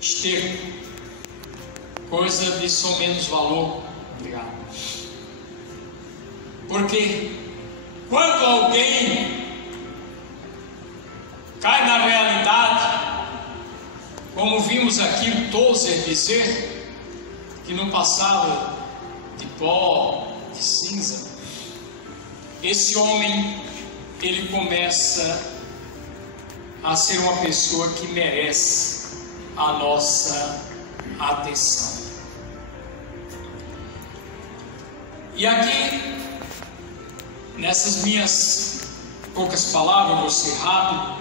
esterco, coisa de som menos valor. Obrigado. Porque quando alguém cai na realidade, como vimos aqui o Tozer dizer, que não passava de pó, de cinza, esse homem, ele começa a ser uma pessoa que merece a nossa atenção. E aqui, nessas minhas poucas palavras, vou ser rápido,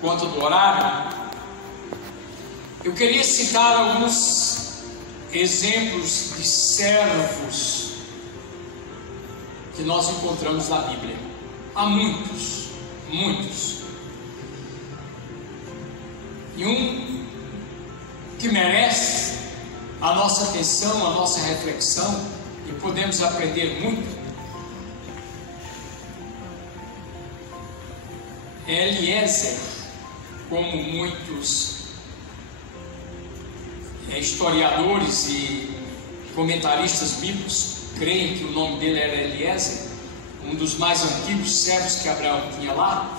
por conta do horário, eu queria citar alguns exemplos de servos que nós encontramos na Bíblia. Há muitos, muitos. E um que merece a nossa atenção, a nossa reflexão, e podemos aprender muito, é Eliezer, como muitos historiadores e comentaristas bíblicos creem que o nome dele era Eliezer, um dos mais antigos servos que Abraão tinha lá.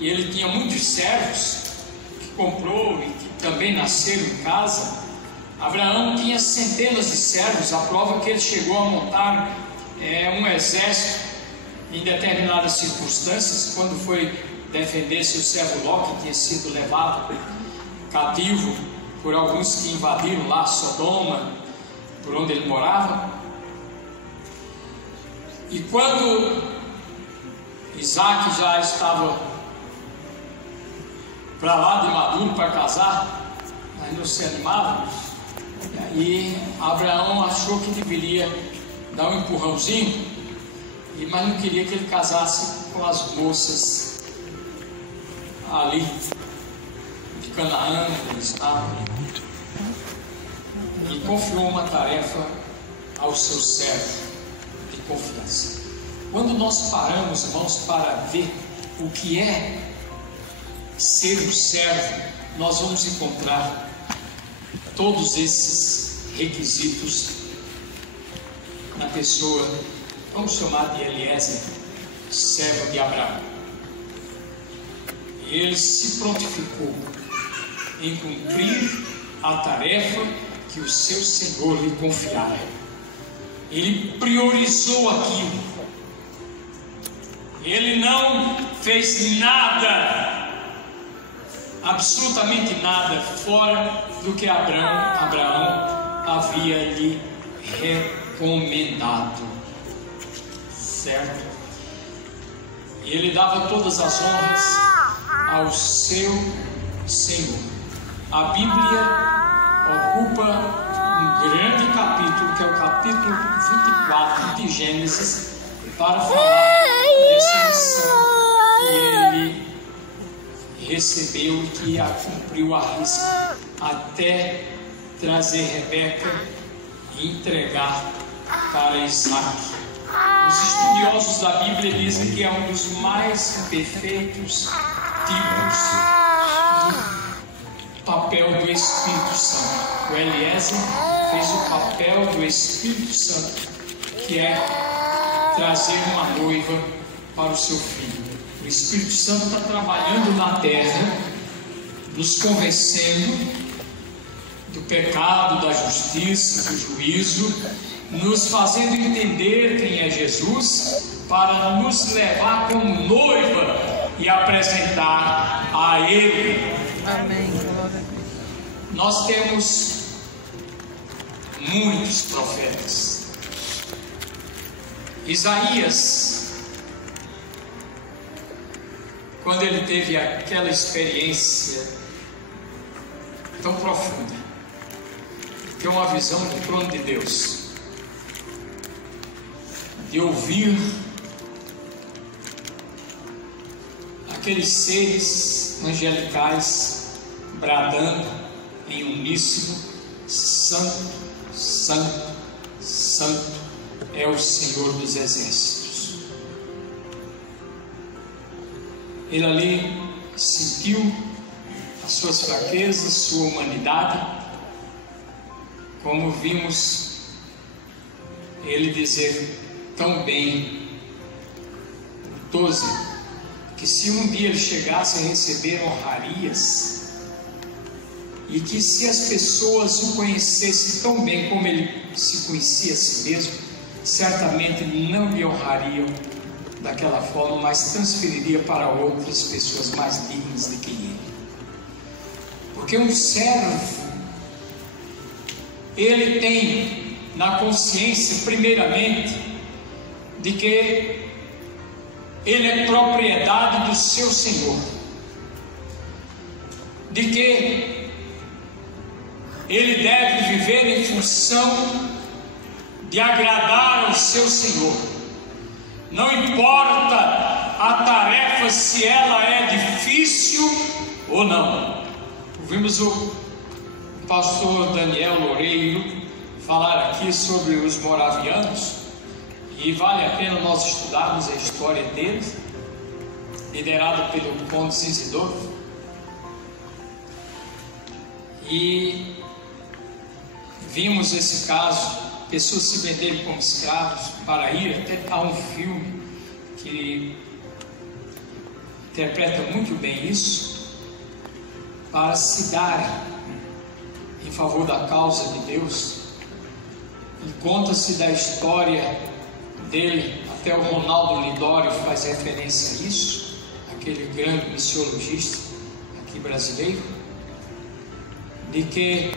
E ele tinha muitos servos que comprou e que também nasceram em casa. Abraão tinha centenas de servos, a prova que ele chegou a montar um exército em determinadas circunstâncias, quando foi defender seu servo Ló, que tinha sido levado cativo por alguns que invadiram lá Sodoma, por onde ele morava. E quando Isaac já estava para lá de maduro para casar, mas não se animava, e Abraão achou que deveria dar um empurrãozinho, mas não queria que ele casasse com as moças ali de Canaã, onde ele estava, e confiou uma tarefa ao seu servo de confiança. Quando nós paramos, irmãos, para ver o que é ser um servo, nós vamos encontrar todos esses requisitos na pessoa, vamos chamar de Eliezer, servo de Abraão. E ele se prontificou em cumprir a tarefa que o seu Senhor lhe confiara. Ele priorizou aquilo. Ele não fez nada, absolutamente nada, fora do que Abraão havia lhe recomendado. Certo? E ele dava todas as honras ao seu Senhor. A Bíblia ocupa um grande capítulo, que é o capítulo 24 de Gênesis, para falar dessa missão que ele recebeu e que a cumpriu à risca, até trazer Rebeca e entregar para Isaac. Os estudiosos da Bíblia dizem que é um dos mais perfeitos tipos do papel do Espírito Santo. O Eliezer fez o papel do Espírito Santo, que é trazer uma noiva para o seu filho. O Espírito Santo está trabalhando na terra, nos convencendo do pecado, da justiça, do juízo, nos fazendo entender quem é Jesus, para nos levar como noiva e apresentar a Ele. Amém. Nós temos muitos profetas. Isaías, quando ele teve aquela experiência tão profunda, que é uma visão do trono de Deus, de ouvir aqueles seres angelicais bradando em uníssono: Santo, Santo, Santo é o Senhor dos Exércitos. Ele ali sentiu as suas fraquezas, sua humanidade, como vimos ele dizer tão bem, 12, que se um dia ele chegasse a receber honrarias, e que se as pessoas o conhecessem tão bem como ele se conhecia a si mesmo, certamente não lhe honrariam daquela forma, mas transferiria para outras pessoas mais dignas de que ele. Porque um servo, ele tem na consciência, primeiramente, de que ele é propriedade do seu Senhor, de que ele deve viver em função de agradar ao seu Senhor. Não importa a tarefa, se ela é difícil ou não. Ouvimos o pastor Daniel Loureiro falar aqui sobre os moravianos, e vale a pena nós estudarmos a história deles, liderado pelo Conde Zinzendorf. E vimos esse caso, pessoas se venderem como escravos para ir, até há um filme que interpreta muito bem isso, para se darem em favor da causa de Deus. E conta-se da história dele, até o Ronaldo Lidório faz referência a isso, aquele grande missiologista aqui brasileiro, de que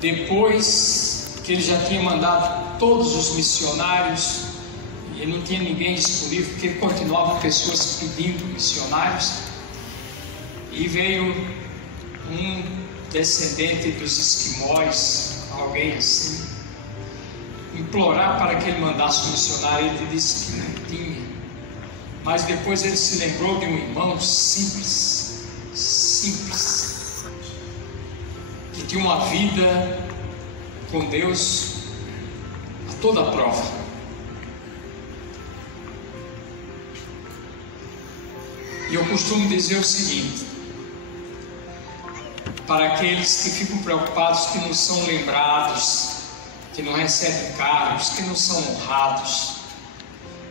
depois que ele já tinha mandado todos os missionários, e não tinha ninguém disponível, porque continuavam pessoas pedindo missionários, e veio um descendente dos esquimós, alguém assim, implorar para que ele mandasse um missionário. Ele disse que não tinha, mas depois ele se lembrou de um irmão simples, que tinha uma vida com Deus a toda prova. E eu costumo dizer o seguinte, para aqueles que ficam preocupados, que não são lembrados, que não recebem cargos, que não são honrados,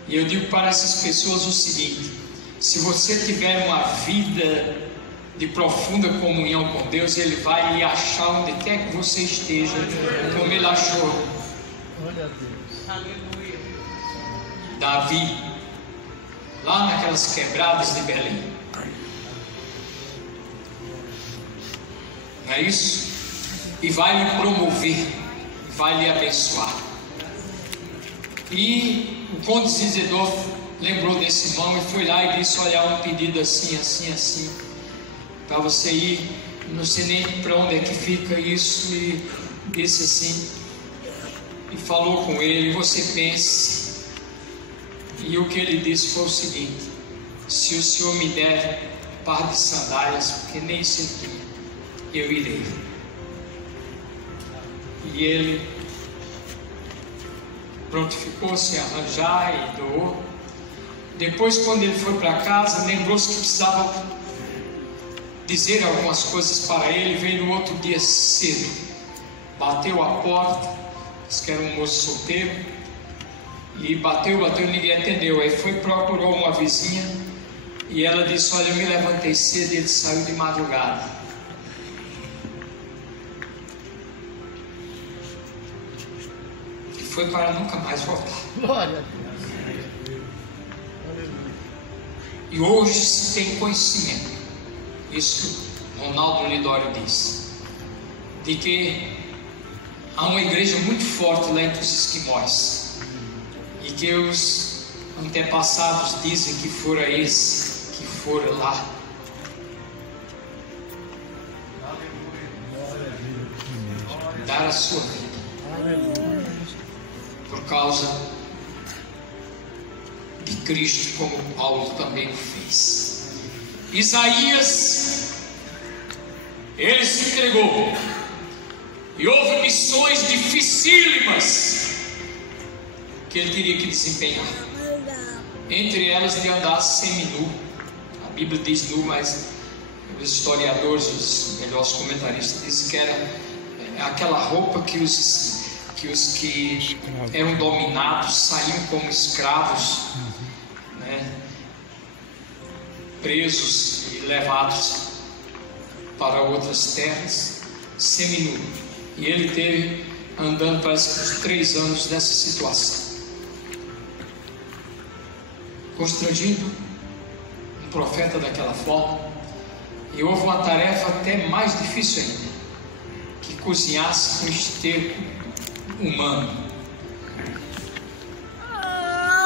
e eu digo para essas pessoas o seguinte: se você tiver uma vida de profunda comunhão com Deus, Ele vai lhe achar onde quer que você esteja, como Ele achou Davi, lá naquelas quebradas de Belém. Não é isso? E vai lhe promover, vai lhe abençoar. E o Conde Zinzendorf lembrou desse irmão e foi lá e disse: olha, um pedido assim, para você ir, não sei nem para onde é que fica isso, e disse assim, e falou com ele: você pense. E o que ele disse foi o seguinte: se o Senhor me der um par de sandálias, porque nem isso ele tinha, eu irei. E ele prontificou-se a arranjar e doou. Depois, quando ele foi para casa, lembrou-se que precisava dizer algumas coisas para ele. Veio no outro dia cedo, bateu a porta, disse que era um moço solteiro, e bateu, ninguém atendeu. Aí foi, procurou uma vizinha, e ela disse: olha, eu me levantei cedo. E ele saiu de madrugada. E foi para nunca mais voltar. Glória a Deus. E hoje se tem conhecimento, isso Ronaldo Lidório diz, de que há uma igreja muito forte lá entre os esquimós, e que os antepassados dizem que fora esse que fora lá. Dar a sua vida por causa de Cristo, como Paulo também o fez. Isaías, ele se entregou, e houve missões dificílimas que ele teria que desempenhar, entre elas de andar semi-nu. A Bíblia diz nu, mas Os historiadores, os melhores comentaristas dizem que era aquela roupa que os que eram dominados saíam como escravos, né, presos e levados para outras terras, seminu. E ele teve andando parece uns 3 anos nessa situação, constrangido, um profeta daquela forma. E houve uma tarefa até mais difícil ainda, que cozinhasse com esterco humano.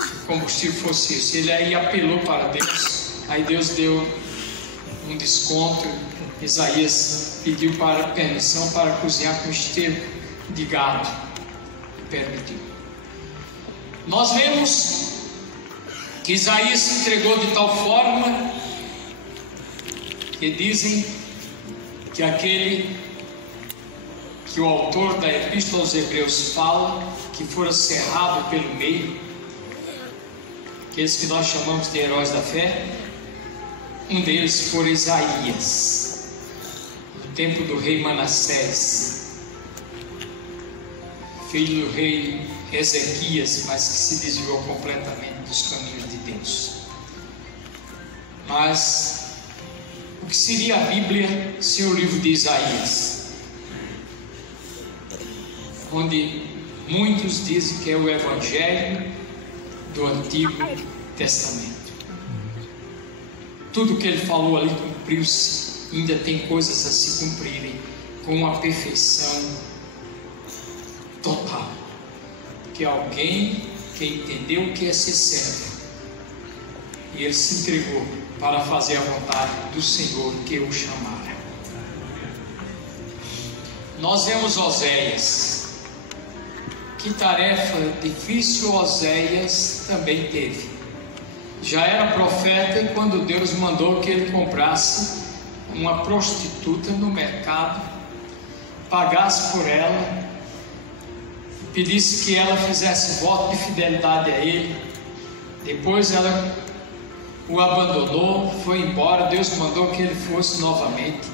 Se o combustível fosse isso. Ele aí apelou para Deus, aí Deus deu um desconto. Isaías pediu permissão para cozinhar com esterco de gado, e permitiu. Nós vemos que Isaías se entregou de tal forma que dizem que aquele que o autor da Epístola aos Hebreus fala, que fora cerrado pelo meio, aqueles que nós chamamos de heróis da fé, um deles foi Isaías, no tempo do rei Manassés, filho do rei Ezequias, mas que se desviou completamente dos caminhos de Deus. Mas o que seria a Bíblia sem o livro de Isaías, onde muitos dizem que é o Evangelho do Antigo Testamento? Tudo que ele falou ali cumpriu-se, ainda tem coisas a se cumprirem com uma perfeição total, que alguém que entendeu o que é ser servo, e ele se entregou para fazer a vontade do Senhor que o chamara. Nós vemos Oséias. Que tarefa difícil Oséias também teve. Já era profeta e quando Deus mandou que ele comprasse uma prostituta no mercado, pagasse por ela, pedisse que ela fizesse voto de fidelidade a ele, depois ela o abandonou, foi embora, Deus mandou que ele fosse novamente.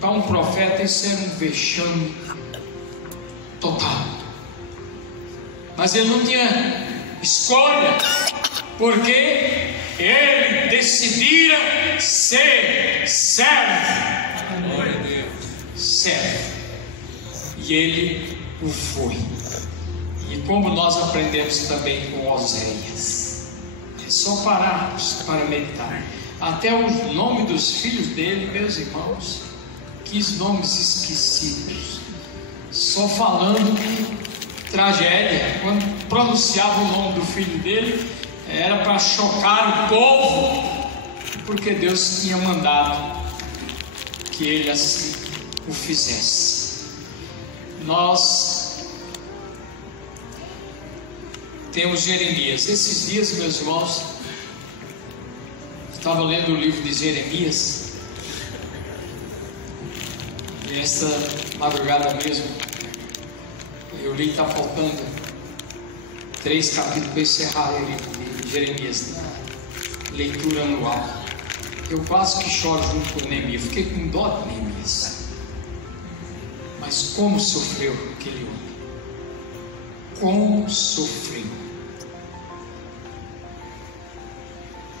Para um profeta isso era um vexame total, mas ele não tinha escolha, porque ele decidira ser servo, servo, e ele o foi. E como nós aprendemos também com Oséias, é só pararmos para meditar. Até o nome dos filhos dele, meus irmãos, que nomes esquecidos, só falando tragédia. Quando pronunciava o nome do filho dele, era para chocar o povo, porque Deus tinha mandado que ele assim o fizesse. Nós temos Jeremias. Esses dias, meus irmãos, estava lendo o livro de Jeremias, e esta madrugada mesmo eu li que está faltando 3 capítulos para encerrar o livro de Jeremias, na leitura anual. Eu quase que choro junto com Neemias, fiquei com dó de Neemias, mas como sofreu aquele homem, como sofreu.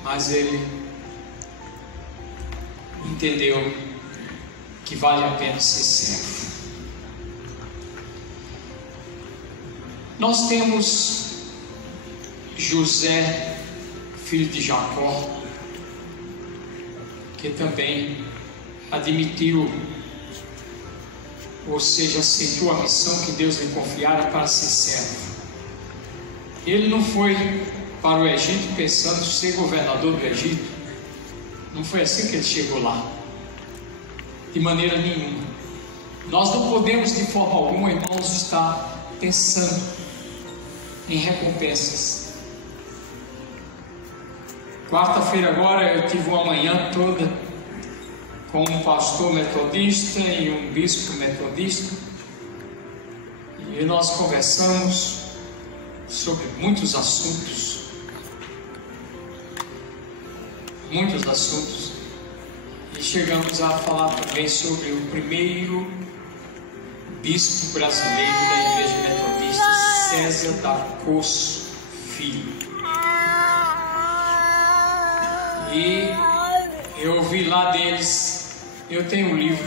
Mas ele entendeu que vale a pena ser servo. Nós temos José, filho de Jacó, que também admitiu, ou seja, aceitou a missão que Deus lhe confiara para ser servo. Ele não foi para o Egito pensando em ser governador do Egito. Não foi assim que ele chegou lá, de maneira nenhuma. Nós não podemos de forma alguma, irmãos, estar pensando em recompensas. Quarta-feira agora eu tive uma manhã toda com um pastor metodista e um bispo metodista, e nós conversamos sobre muitos assuntos, e chegamos a falar também sobre o primeiro bispo brasileiro da Igreja Metodista, César da Coço Filho. E eu ouvi lá deles, eu tenho um livro,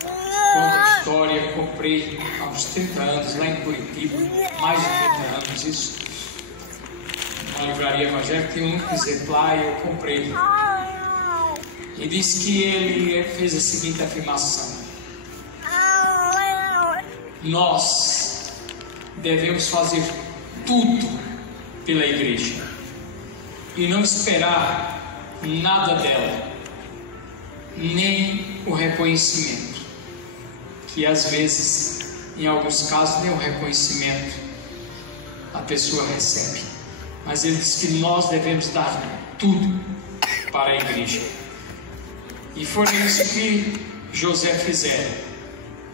conta a história, comprei há uns 30 anos lá em Curitiba, mais de 30 anos isso, uma livraria evangélica, tem um exemplar e eu comprei. E disse que ele fez a seguinte afirmação: nós devemos fazer tudo pela igreja e não esperar nada dela, nem o reconhecimento, que às vezes, em alguns casos, nem o reconhecimento a pessoa recebe. Mas ele diz que nós devemos dar tudo para a igreja. E foi isso que José fizeram.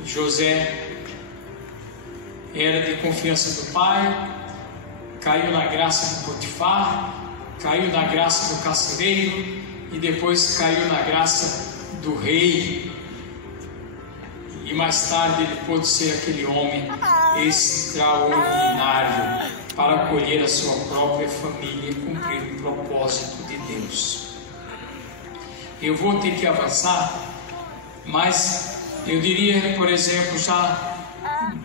José era de confiança do pai, caiu na graça de Potifar, caiu na graça do carcereiro e depois caiu na graça do rei. E mais tarde ele pôde ser aquele homem extraordinário para acolher a sua própria família e cumprir o propósito de Deus. Eu vou ter que avançar, mas eu diria, por exemplo, já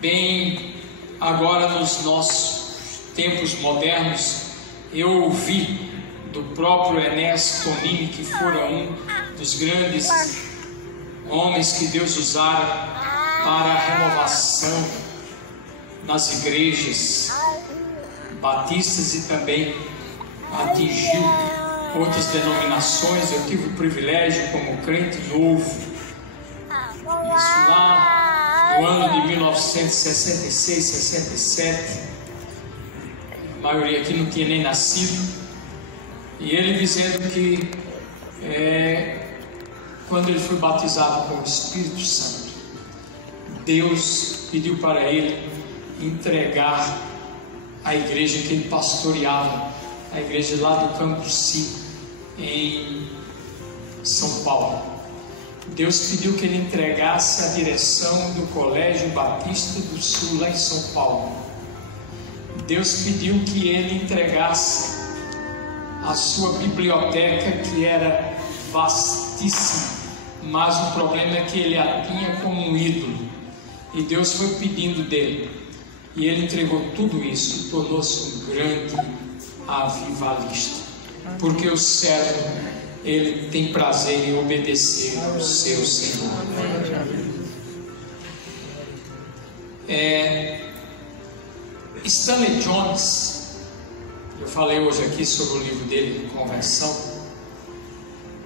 bem agora nos nossos tempos modernos, eu ouvi do próprio Ernesto Tonini, que fora um dos grandes homens que Deus usara para a renovação nas igrejas batistas e também atingiu outras denominações. Eu tive o privilégio, como crente novo, isso lá no ano de 1966, 67, a maioria aqui não tinha nem nascido, e ele dizendo que quando ele foi batizado com o Espírito Santo, Deus pediu para ele entregar a igreja que ele pastoreava, a igreja lá do Cambuci, em São Paulo. Deus pediu que ele entregasse a direção do Colégio Batista do Sul, lá em São Paulo. Deus pediu que ele entregasse a sua biblioteca, que era vastíssima, mas o problema é que ele a tinha como um ídolo, e Deus foi pedindo dele, e ele entregou tudo isso e tornou-se um grande avivalista, porque o servo, ele tem prazer em obedecer ao seu Senhor. Stanley Jones, eu falei hoje aqui sobre o livro dele, Conversão.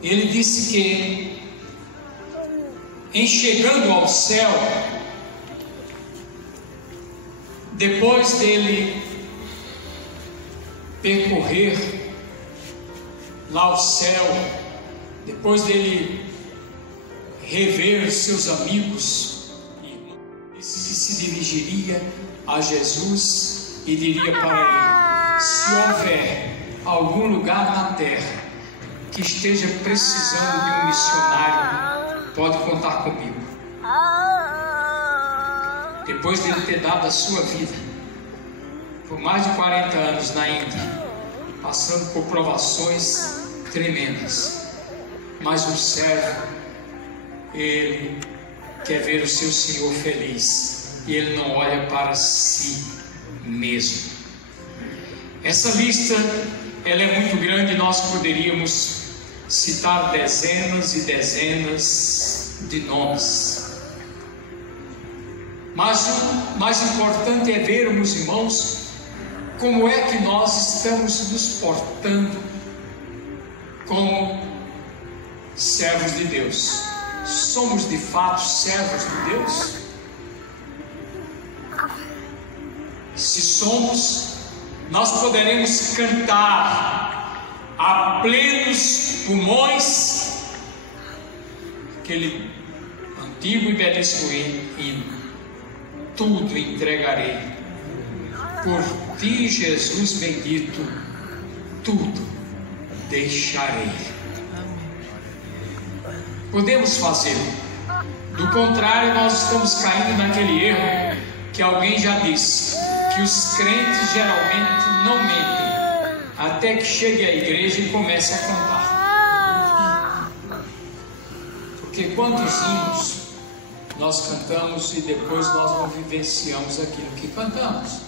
Ele disse que, em chegando ao céu, depois dele percorrer lá o céu, depois dele rever os seus amigos, ele se dirigiria a Jesus e diria para ele: se houver algum lugar na terra que esteja precisando de um missionário, pode contar comigo. Depois dele ter dado a sua vida por mais de 40 anos na Índia, passando por provações tremendas, mas um servo, ele quer ver o seu Senhor feliz, e ele não olha para si mesmo. Essa lista, ela é muito grande, nós poderíamos citar dezenas e dezenas de nomes, mas o mais importante é vermos, irmãos, como é que nós estamos nos portando como servos de Deus. Somos de fato servos de Deus? Se somos, nós poderemos cantar a plenos pulmões aquele antigo e belíssimo hino: tudo entregarei por ti, Jesus bendito, tudo deixarei. podemos fazê-lo. Do contrário, nós estamos caindo naquele erro que alguém já disse, que os crentes geralmente não mentem até que chegue à igreja e comece a cantar. Porque quantos hinos nós cantamos e depois nós não vivenciamos aquilo que cantamos?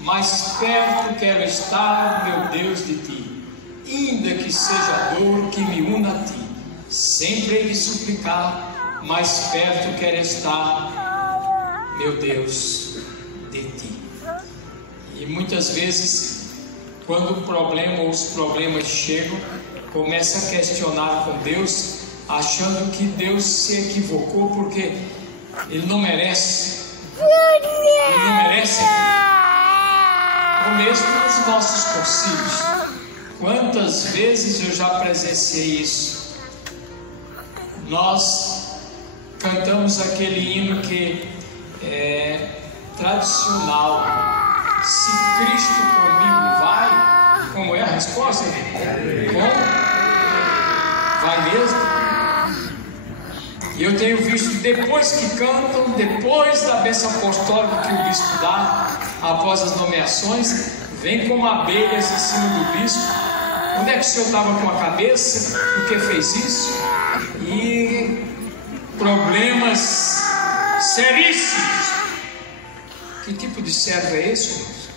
Mais perto quero estar, meu Deus, de ti, ainda que seja a dor que me una a ti, sempre hei de suplicar, mais perto quero estar, meu Deus, de ti. E muitas vezes, quando o problema ou os problemas chegam, começa a questionar com Deus, achando que Deus se equivocou porque Ele não merece. Ele não merece. Ou mesmo nos nossos concílios. Quantas vezes eu já presenciei isso? Nós cantamos aquele hino que é tradicional. Se Cristo comigo vai, como é a resposta? Como? Vai mesmo? E eu tenho visto, depois que cantam, depois da bênção apostólica que o bispo dá, após as nomeações, vem como abelhas em cima do bispo. Onde é que o senhor estava com a cabeça? Por que fez isso? E problemas seríssimos. Que tipo de servo é esse, irmãos?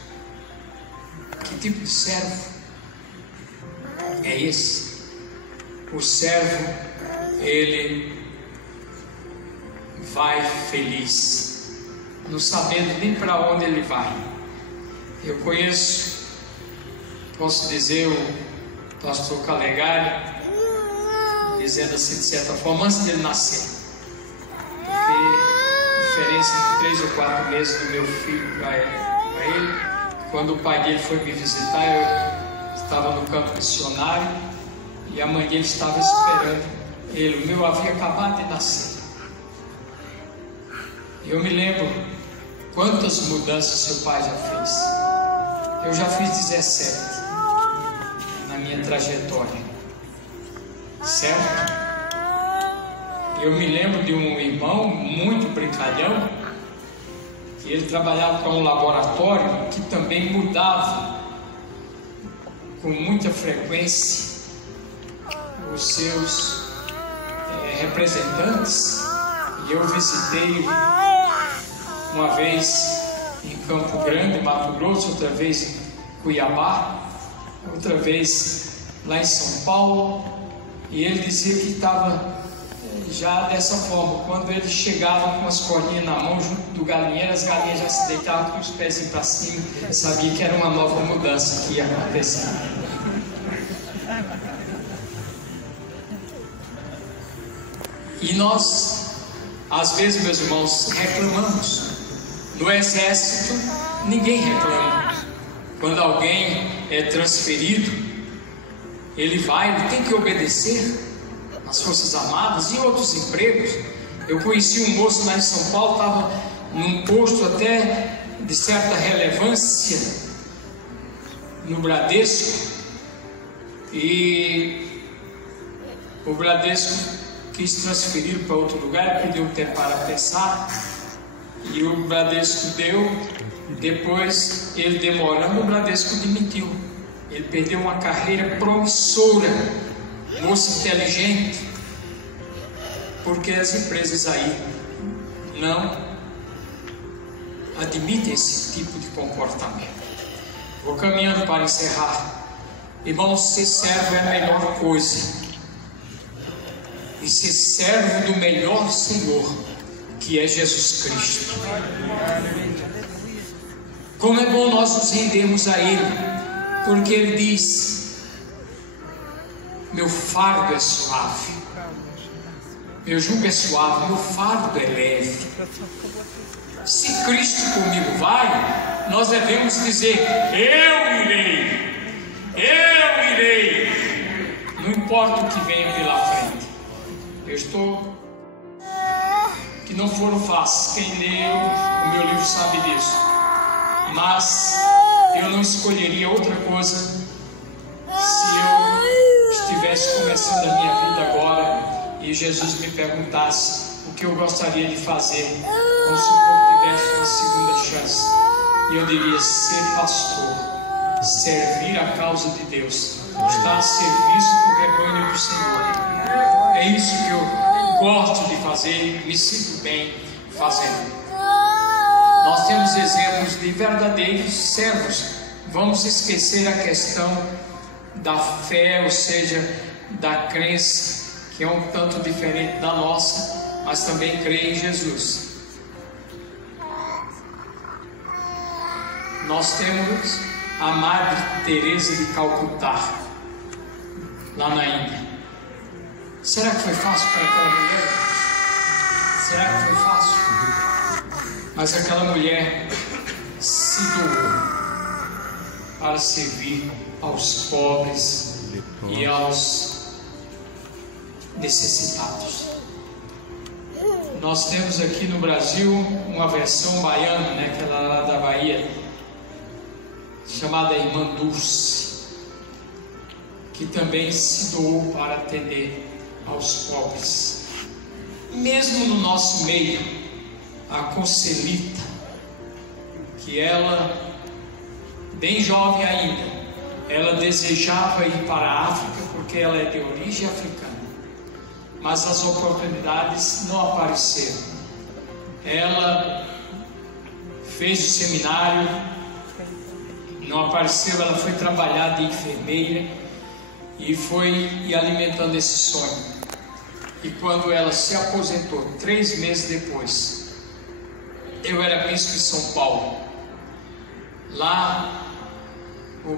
Que tipo de servo é esse? O servo, ele vai feliz, não sabendo nem para onde ele vai. Eu conheço, posso dizer, o pastor Calegari, dizendo assim, de certa forma, antes dele nascer, porque diferença entre 3 ou 4 meses do meu filho para ele, quando o pai dele foi me visitar, eu estava no campo missionário e a mãe dele estava esperando ele. O meu havia acabado de nascer. Eu me lembro quantas mudanças seu pai já fez. Eu já fiz 17 na minha trajetória, certo? Eu me lembro de um irmão muito brincalhão, que ele trabalhava para um laboratório que também mudava com muita frequência os seus representantes. E eu visitei uma vez em Campo Grande, Mato Grosso, outra vez em Cuiabá, outra vez lá em São Paulo, e ele dizia que estava já dessa forma. Quando ele chegava com as cordinhas na mão junto do galinheiro, as galinhas já se deitavam com os pés para cima, sabia que era uma nova mudança que ia acontecer. E nós, às vezes, meus irmãos, reclamamos. No exército, ninguém reclama. Quando alguém é transferido, ele tem que obedecer às Forças Armadas e outros empregos. Eu conheci um moço lá em São Paulo, estava num posto até de certa relevância no Bradesco, e o Bradesco quis transferir para outro lugar, pediu um tempo para pensar, e o Bradesco deu. Depois, ele demorando, o Bradesco demitiu. Ele perdeu uma carreira promissora, moço inteligente, porque as empresas aí não admitem esse tipo de comportamento. Vou caminhando para encerrar. Irmãos, ser servo é a melhor coisa. E ser servo do melhor Senhor, que é Jesus Cristo. Como é bom nós nos rendermos a Ele, porque Ele diz: meu fardo é suave, meu jugo é suave, meu fardo é leve. Se Cristo comigo vai, nós devemos dizer: eu irei, não importa o que venha pela frente. Eu estou, que não foram fáceis, quem leu o meu livro sabe disso, mas eu não escolheria outra coisa se eu estivesse começando a minha vida agora e Jesus me perguntasse o que eu gostaria de fazer, vamos supor que tivesse uma segunda chance, e eu diria: ser pastor, servir a causa de Deus, estar a serviço do rebanho do Senhor. É isso que eu gosto de fazer, me sinto bem fazendo. Nós temos exemplos de verdadeiros servos. Vamos esquecer a questão da fé, ou seja, da crença, que é um tanto diferente da nossa, mas também crê em Jesus. Nós temos a Madre Teresa de Calcutá, lá na Índia. Será que foi fácil para aquela mulher? Será que foi fácil? Mas aquela mulher se doou para servir aos pobres e aos necessitados. Nós temos aqui no Brasil uma versão baiana, né, aquela lá da Bahia, chamada Irmã Dulce, que também se doou para atender aos pobres. Mesmo no nosso meio, a Conselita, que ela, bem jovem ainda, ela desejava ir para a África, porque ela é de origem africana, mas as oportunidades não apareceram. Ela fez o seminário, não apareceu, ela foi trabalhar de enfermeira e foi alimentando esse sonho. E quando ela se aposentou, 3 meses depois, eu era bispo em São Paulo. Lá o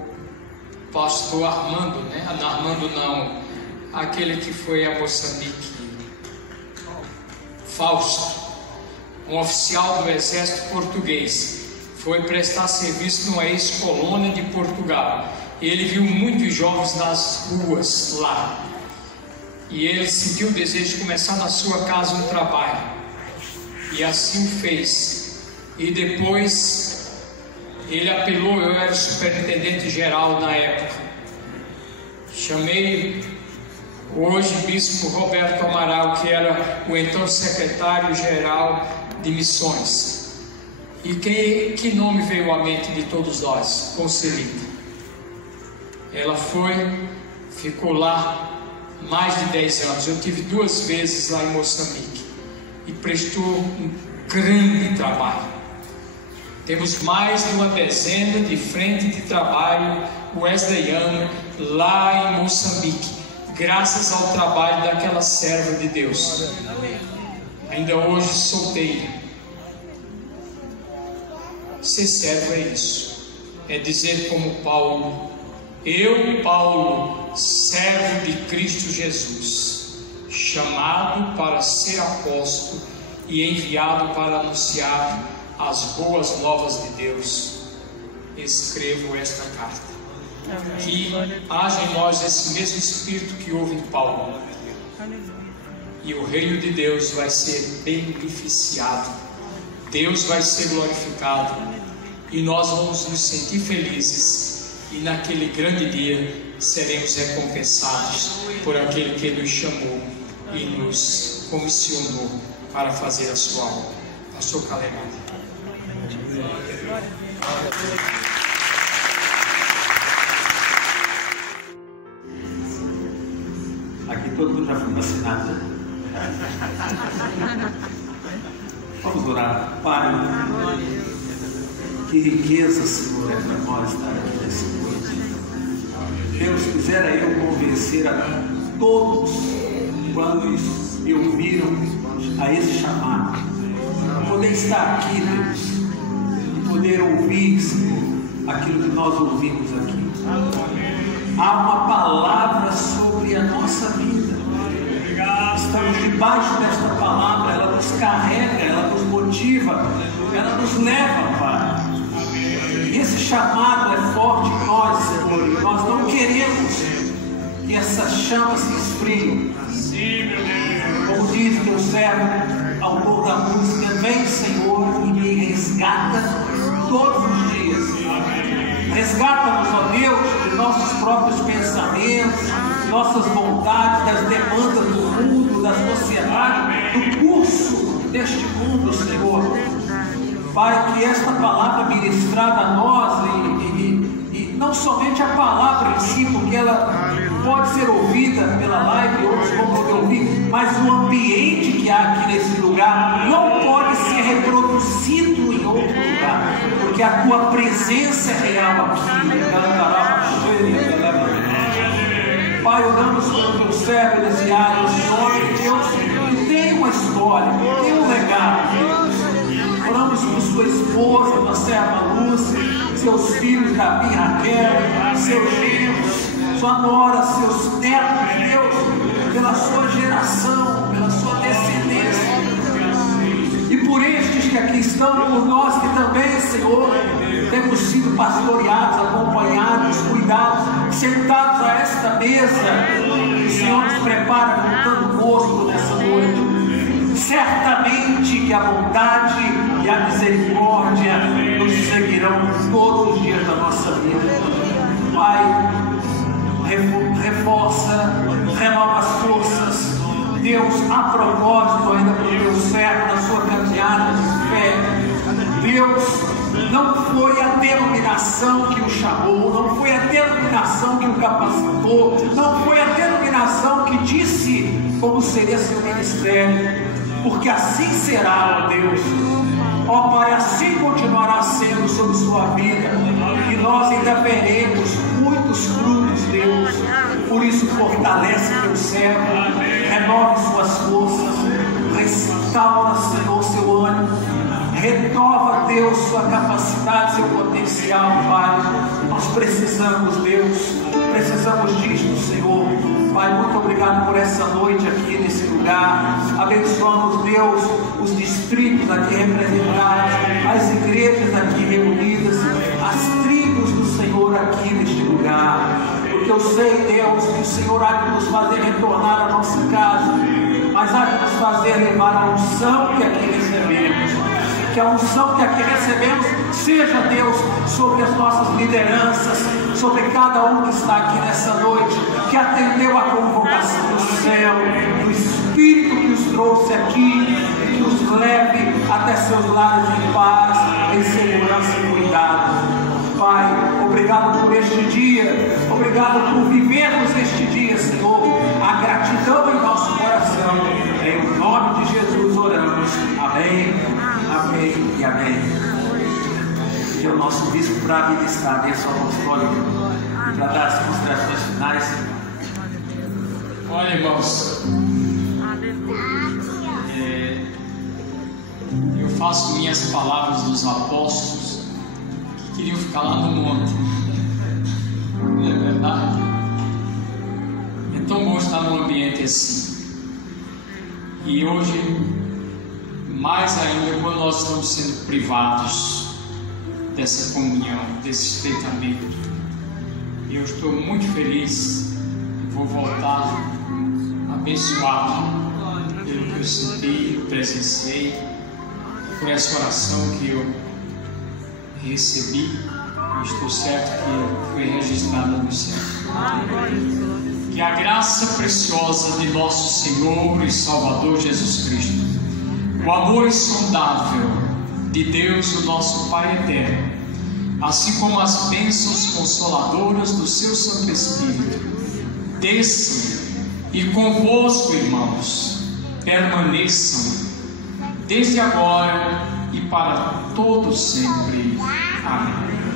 pastor Armando, né? Armando não, aquele que foi a Moçambique, Fausto, um oficial do exército português, foi prestar serviço numa ex-colônia de Portugal. Ele viu muitos jovens nas ruas lá, e ele sentiu o desejo de começar na sua casa um trabalho, e assim o fez. E depois ele apelou, eu era superintendente geral na época, chamei hoje bispo Roberto Amaral, que era o então secretário-geral de missões. E que nome veio à mente de todos nós? Conselita. Ela ficou lá mais de 10 anos. Eu tive 2 vezes lá em Moçambique e prestou um grande trabalho. Temos mais de uma dezena de frente de trabalho wesleyano lá em Moçambique, graças ao trabalho daquela serva de Deus, ainda hoje solteira. Ser servo é isso, é dizer como Paulo: eu, Paulo, servo de Cristo Jesus, chamado para ser apóstolo e enviado para anunciar as boas novas de Deus, escrevo esta carta. Que haja em nós esse mesmo Espírito que houve em Paulo, e o reino de Deus vai ser beneficiado, Deus vai ser glorificado, e nós vamos nos sentir felizes, e naquele grande dia seremos recompensados por aquele que nos chamou e nos comissionou para fazer a sua obra. Pastor Calegari. Aqui todo mundo já foi vacinado. Vamos orar. Pai, que riqueza, Senhor, é para nós estar aqui nesse noite. Deus, quisera eu convencer a todos quantos me ouviram a esse chamado, a poder estar aqui, Deus, e poder ouvir, Senhor, aquilo que nós ouvimos aqui. Há uma palavra sobre a nossa vida. Estamos debaixo desta palavra, ela nos carrega, ela nos motiva, ela nos leva, Pai. E esse chamado é forte em nós, Senhor, e nós não queremos que essa chama se esfrie. Como diz teu servo, autor da música: vem, Senhor, e me resgata todos os dias. Resgata-nos, ó Deus, de nossos próprios pensamentos, nossas vontades, das demandas do mundo, curso da sociedade, do curso deste mundo, Senhor. Pai, que esta palavra ministrada a nós, e não somente a palavra em si, porque ela pode ser ouvida pela live, outros vão poder ouvir, mas o ambiente que há aqui nesse lugar não pode ser reproduzido em outro lugar, porque a tua presença é real aqui. Pai, oramos pelo teu servo Elisiário, esse homem, Deus, que tem uma história, que tem um legado. Oramos por sua esposa, tua serva Lúcia, seus filhos Davi e Raquel, seus genros, sua nora, seus netos, Deus, pela sua geração, pela sua descendência. E por estes que aqui estão, por nós que também, Senhor, temos sido pastoreados, acompanhados, cuidados, sentados a esta mesa, que o Senhor nos prepara com tanto gosto nessa noite. Certamente que a bondade e a misericórdia nos seguirão todos os dias da nossa vida. Pai, reforça, renova as forças. Deus, a propósito ainda para o teu servo na sua caminhada de fé. Deus, não foi a denominação que o chamou, não foi a denominação que o capacitou, não foi a denominação que disse como seria seu ministério, porque assim será, ó Deus. Ó Pai, assim continuará sendo sobre sua vida, e nós ainda veremos muitos frutos, Deus. Por isso, fortalece teu servo, renove suas forças, restaura, Senhor, seu ânimo, renova, Deus, sua capacidade, seu potencial, Pai. Nós precisamos, Deus, precisamos disto, Senhor. Pai, muito obrigado por essa noite aqui nesse lugar. Abençoamos, Deus, os distritos aqui representados, as igrejas aqui reunidas, as tribos do Senhor aqui neste lugar. Porque eu sei, Deus, que o Senhor há de nos fazer retornar à nossa casa, mas há de nos fazer levar a unção que aqui recebemos. Que a unção que aqui recebemos seja, Deus, sobre as nossas lideranças, sobre cada um que está aqui nessa noite, que atendeu a convocação do céu, do Espírito que os trouxe aqui, e que os leve até seus lares em paz, em segurança e cuidado. Pai, obrigado por este dia, obrigado por vivermos este dia, Senhor. A gratidão em nosso coração, em nome de Jesus oramos. Amém, amém e amém. Que é o nosso bispo para ministrar a bênção apostólica, para dar as considerações finais. Olha, irmãos, eu faço minhas palavras dos apóstolos que queriam ficar lá no monte. Não é verdade? É tão bom estar num ambiente assim. E hoje, mais ainda, quando nós estamos sendo privados dessa comunhão, desse estreitamento. Eu estou muito feliz. Vou voltar abençoado pelo que eu senti, presenciei, por essa oração que eu recebi. Estou certo que foi registrada no céu. Que a graça preciosa de nosso Senhor e Salvador Jesus Cristo, o amor insondável de Deus, o nosso Pai eterno, assim como as bênçãos consoladoras do seu Santo Espírito, desçam e convosco, irmãos, permaneçam desde agora e para todo sempre. Amém.